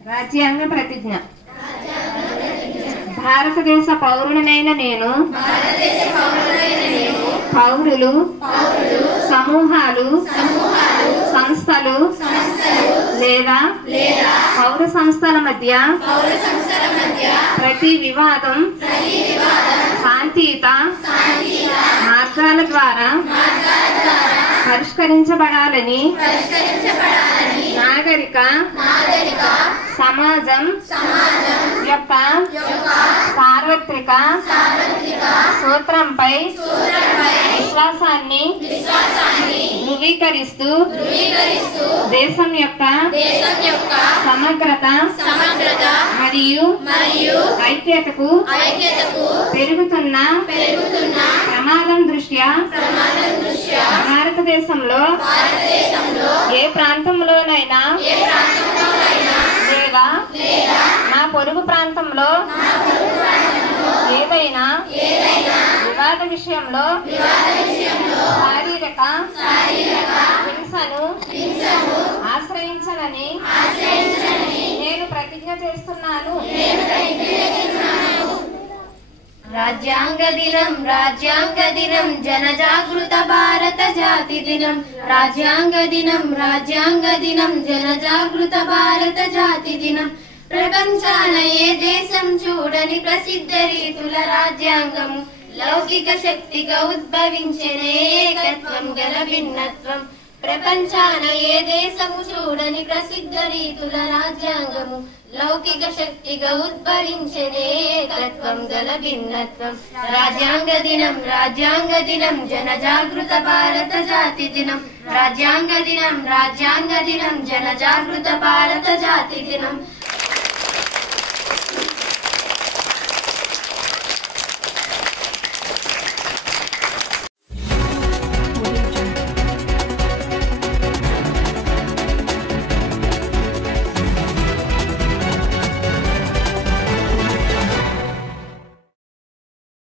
రాజ్యాంగ ప్రతిజ్ఞ. భారతదేశ పౌరులనైన నేను పౌరులు, సమూహాలు, సంస్థలు లేదా పౌర సంస్థల మధ్య ప్రతి వివాదం శాంతియుత మార్గాల ద్వారా పరిష్కరించబడాలని నాగరిక సమాజం యొక్క సార్వత్రిక సూత్రంపై విశ్వాసాన్ని ధృవీకరిస్తూ దేశం యొక్క సమగ్రత మరియు ఐక్యతకు పెరుగుతున్న ప్రమాదం దృష్ట్యా భారతదేశంలో ఏ ప్రాంతంలోనైనా లేదా నా పొరుగు ప్రాంతంలో ఏదైనా వివాద విషయంలో శారీరక హింసను ఆశ్రయించనని నేను ప్రతిజ్ఞ చేస్తున్నాను. రాజ్యాంగ దినం, రాజ్యాంగ దినం, జనజాగృత భారత జాతి దినం. రాజ్యాంగ దినం, రాజ్యాంగ దినం, జనజాగృత భారత జాతి దినం. ప్రపంచాన ఏ దేశం చూడని ప్రసిద్ధ రీతుల రాజ్యాంగము. లౌకిక శక్తిగా ఉద్భవించిన ఏకత్వం గల భిన్నత్వం. ప్రపంచాన ఏ దేశము చూడని ప్రసిద్ధ రీతుల రాజ్యాంగము. లౌకిక శక్తిగా ఉద్భవించిన ఏకత్వం గల భిన్నత్వం. రాజ్యాంగ దినం, రాజ్యాంగ దినం, జనజాగృత భారత జాతి దినం. రాజ్యాంగ దినం, రాజ్యాంగ దినం, జనజాగృత భారత జాతి దినం.